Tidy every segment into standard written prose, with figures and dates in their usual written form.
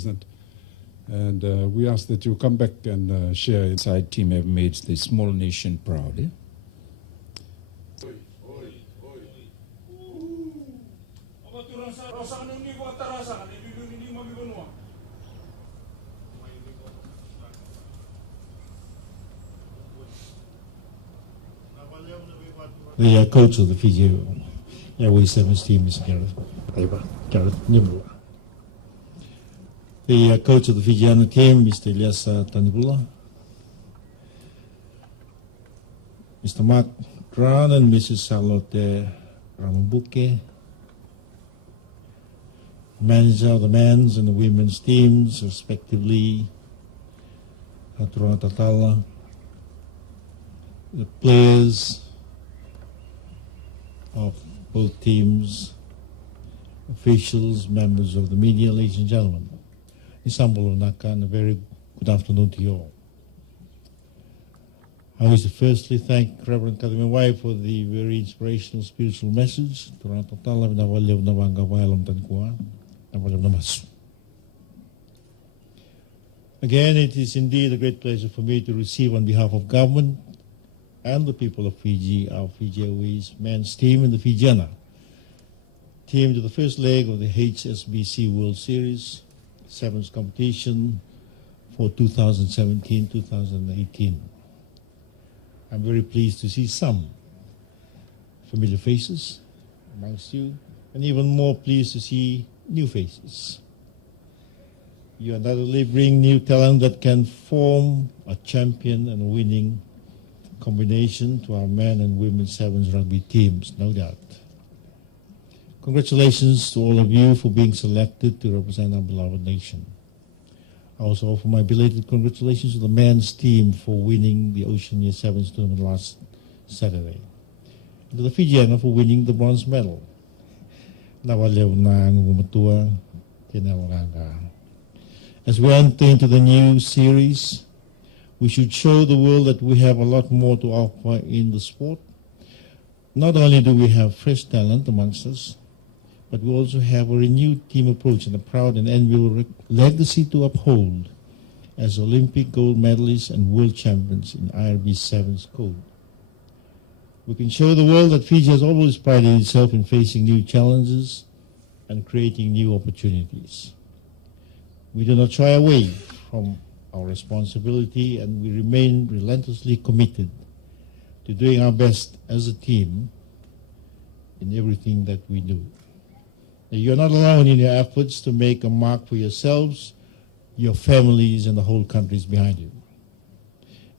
President. And we ask that you come back and share. Side team have made the small nation proud. Eh? The coach of the Fiji Airways Sevens team is Gareth Nibula. The coach of the Fijiana team, Mr. Ilyasa Tanibula, Mr. Mark Dran and Mrs. Charlotte Rambuke, manager of the men's and the women's teams, respectively, Haturana Tatala, the players of both teams, officials, members of the media, ladies and gentlemen. Isambolo Naka, and a very good afternoon to you all. I wish to firstly thank Reverend Kadimawai for the very inspirational spiritual message. Again, it is indeed a great pleasure for me to receive on behalf of government and the people of Fiji, our Fiji Airways men's team and the Fijiana team to the first leg of the HSBC World Series Sevens competition for 2017-2018. I'm very pleased to see some familiar faces amongst you, and even more pleased to see new faces. You undoubtedly bring new talent that can form a champion and winning combination to our men and women sevens rugby teams, no doubt. Congratulations to all of you for being selected to represent our beloved nation. I also offer my belated congratulations to the men's team for winning the Oceania Sevens tournament last Saturday, and to the Fijiana for winning the bronze medal. As we enter into the new series, we should show the world that we have a lot more to offer in the sport. Not only do we have fresh talent amongst us, but we also have a renewed team approach and a proud and enviable legacy to uphold as Olympic gold medalists and world champions in IRB Sevens code. We can show the world that Fiji has always prided itself in facing new challenges and creating new opportunities. We do not shy away from our responsibility, and we remain relentlessly committed to doing our best as a team in everything that we do. You're not alone in your efforts to make a mark for yourselves, your families, and the whole country is behind you.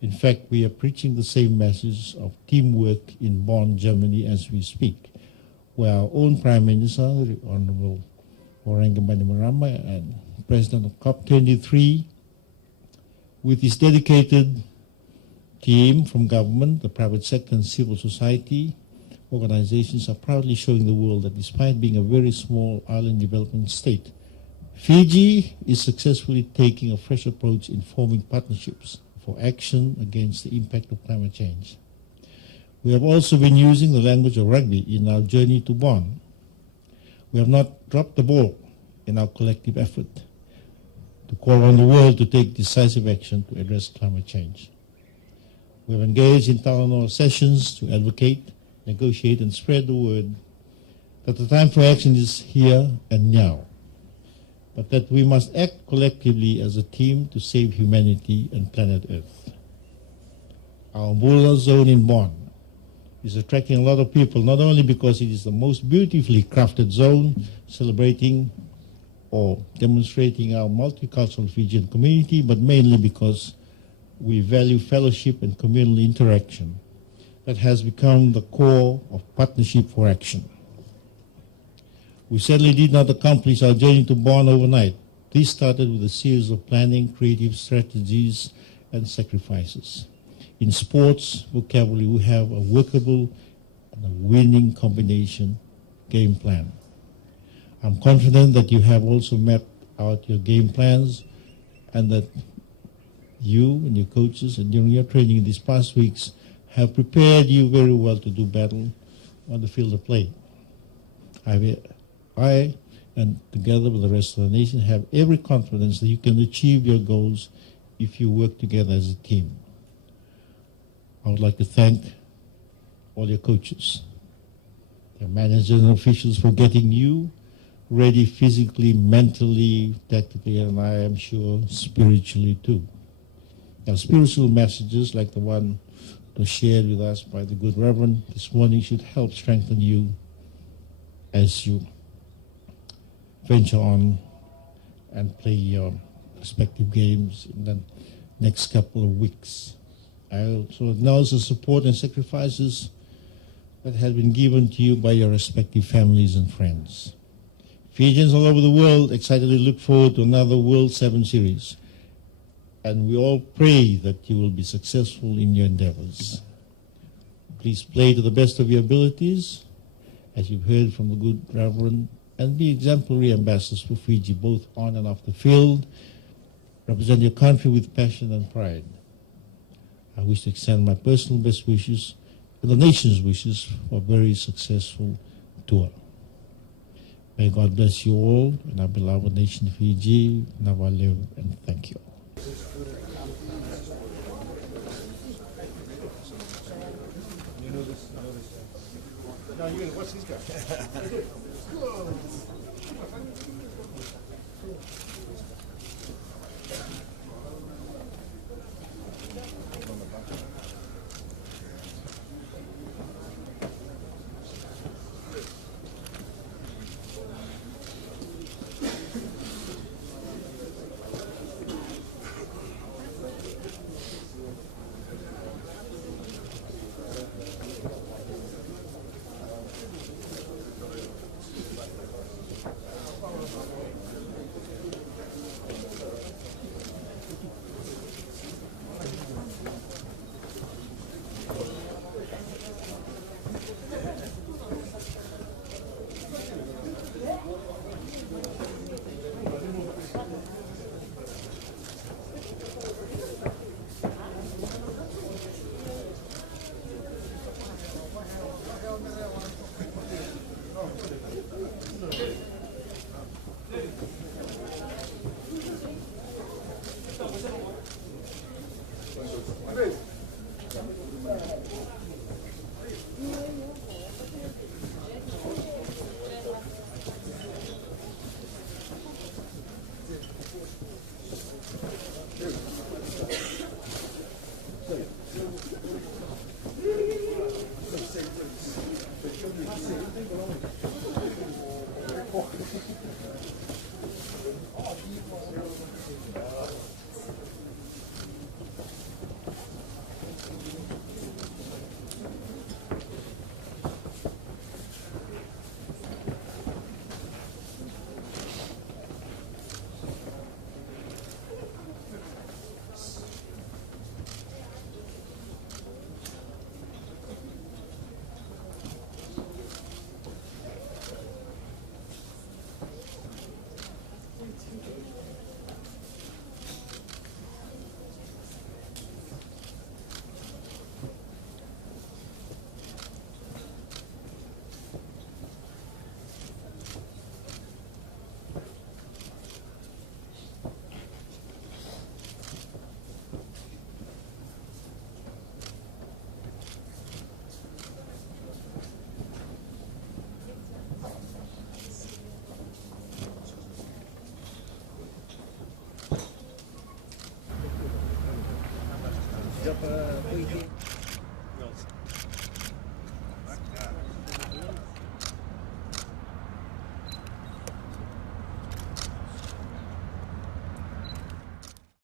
In fact, we are preaching the same message of teamwork in Bonn, Germany as we speak, where our own Prime Minister, the Honorable Borron House, and President of COP23, with his dedicated team from government, the private sector, and civil society, organizations are proudly showing the world that despite being a very small island developing state, Fiji is successfully taking a fresh approach in forming partnerships for action against the impact of climate change. We have also been using the language of rugby in our journey to Bonn. We have not dropped the ball in our collective effort to call on the world to take decisive action to address climate change. We have engaged in town hall sessions to advocate, negotiate, and spread the word that the time for action is here and now, but that we must act collectively as a team to save humanity and planet Earth. Our Mbula zone in Bonn is attracting a lot of people, not only because it is the most beautifully crafted zone celebrating or demonstrating our multicultural Fijian community, but mainly because we value fellowship and communal interaction that has become the core of Partnership for Action. We certainly did not accomplish our journey to Bonn overnight. This started with a series of planning, creative strategies, and sacrifices. In sports vocabulary, we have a workable and a winning combination game plan. I'm confident that you have also mapped out your game plans, and that you and your coaches and during your training in these past weeks have prepared you very well to do battle on the field of play. I and together with the rest of the nation, have every confidence that you can achieve your goals if you work together as a team. I would like to thank all your coaches, your managers and officials for getting you ready physically, mentally, tactically, and I am sure spiritually too. Now, spiritual messages like the one that was shared with us by the good Reverend this morning should help strengthen you as you venture on and play your respective games in the next couple of weeks. I also acknowledge the support and sacrifices that have been given to you by your respective families and friends. Fijians all over the world excitedly look forward to another World 7 Series, and we all pray that you will be successful in your endeavors. Please play to the best of your abilities, as you've heard from the good Reverend, and be exemplary ambassadors for Fiji, both on and off the field. Represent your country with passion and pride. I wish to extend my personal best wishes and the nation's wishes for a very successful tour. May God bless you all in our beloved nation Fiji. Nawalew, and thank you. Now you're gonna watch these guys.